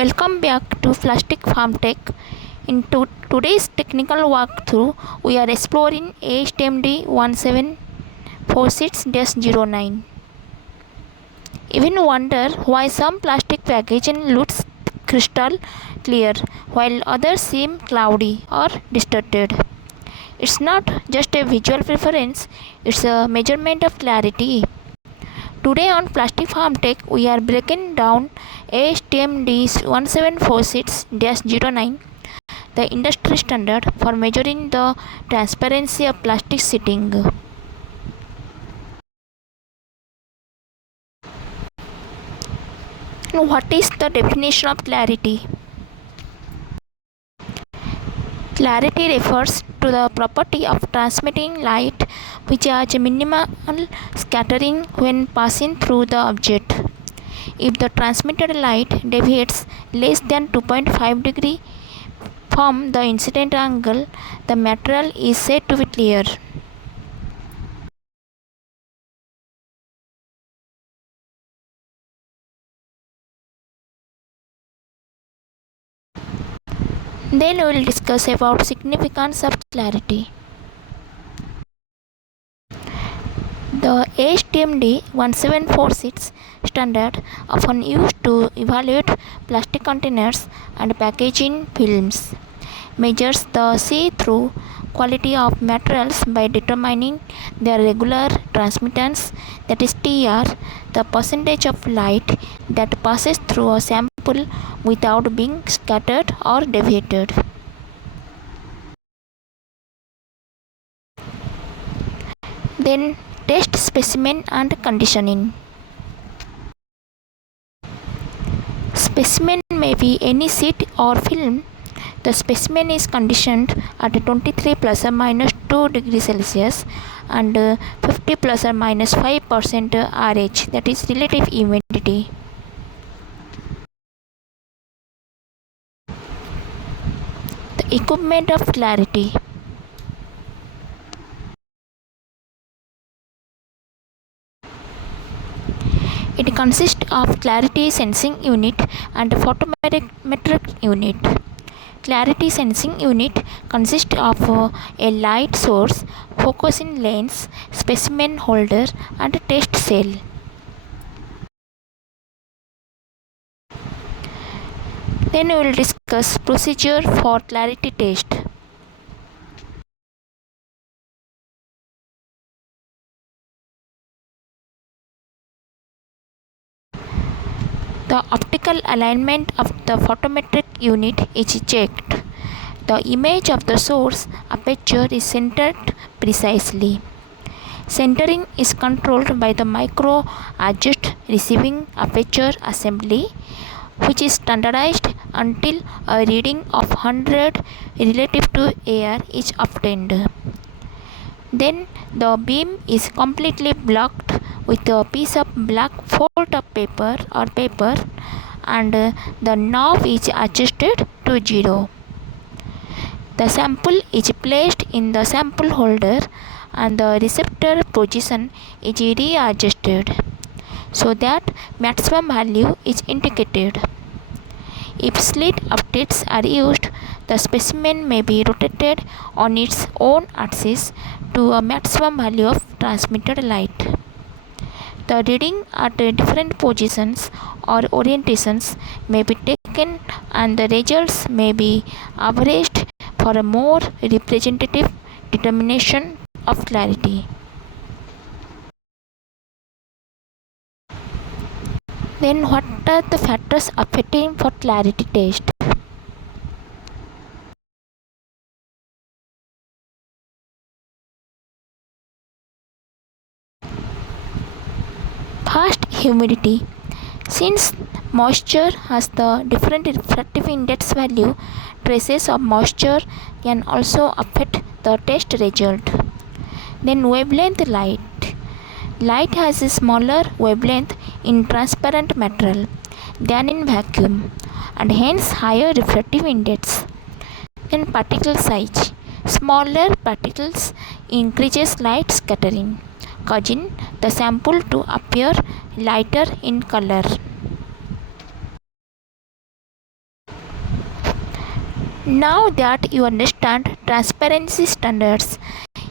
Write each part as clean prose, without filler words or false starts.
Welcome back to Plastic Farm Tech. In today's technical walkthrough, we are exploring ASTM D1746-09. Even wonder why some plastic packaging looks crystal clear while others seem cloudy or distorted. It's not just a visual preference, it's a measurement of clarity. Today on Plastic Farm Tech, we are breaking down ASTM D1746-09, the industry standard for measuring the transparency of plastic sheeting. What is the definition of clarity? Clarity refers to the property of transmitting light which has minimal scattering when passing through the object. If the transmitted light deviates less than 2.5 degree from the incident angle, the material is said to be clear. Then we will discuss about significance of clarity. The ASTM D1746 standard, often used to evaluate plastic containers and packaging films, measures the see-through quality of materials by determining their regular transmittance, that is TR, the percentage of light that passes through a sample without being scattered or deviated. Then test specimen and conditioning. Specimen may be any sheet or film. The specimen is conditioned at 23 plus or minus 2 degrees Celsius and 50 plus or minus 5% RH, that is relative humidity. The equipment of clarity. It consists of clarity sensing unit and photometric unit. Clarity sensing unit consists of a light source, focusing lens, specimen holder and test cell. Then we will discuss procedure for clarity test. The optical alignment of the photometric unit is checked. The image of the source aperture is centered precisely. Centering is controlled by the micro adjust receiving aperture assembly, which is standardized until a reading of 100 relative to AR is obtained. Then the beam is completely blocked with a piece of black fold of paper and the knob is adjusted to 0. The sample is placed in the sample holder and the receptor position is readjusted so that maximum value is indicated. If slit updates are used, the specimen may be rotated on its own axis to a maximum value of transmitted light. The reading at different positions or orientations may be taken and the results may be averaged for a more representative determination of clarity. Then what are the factors affecting for clarity test? First, humidity. Since moisture has the different refractive index value, traces of moisture can also affect the test result. Then wavelength light. Light has a smaller wavelength in transparent material than in vacuum and hence higher refractive index. Then particle size. Smaller particles increases light scattering, causing the sample to appear lighter in color. Now that you understand transparency standards,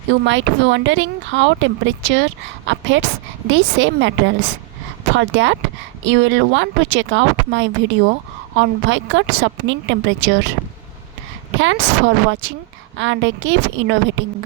you might be wondering how temperature affects these same materials. For that, you will want to check out my video on vehicle softening temperature. Thanks for watching and keep innovating.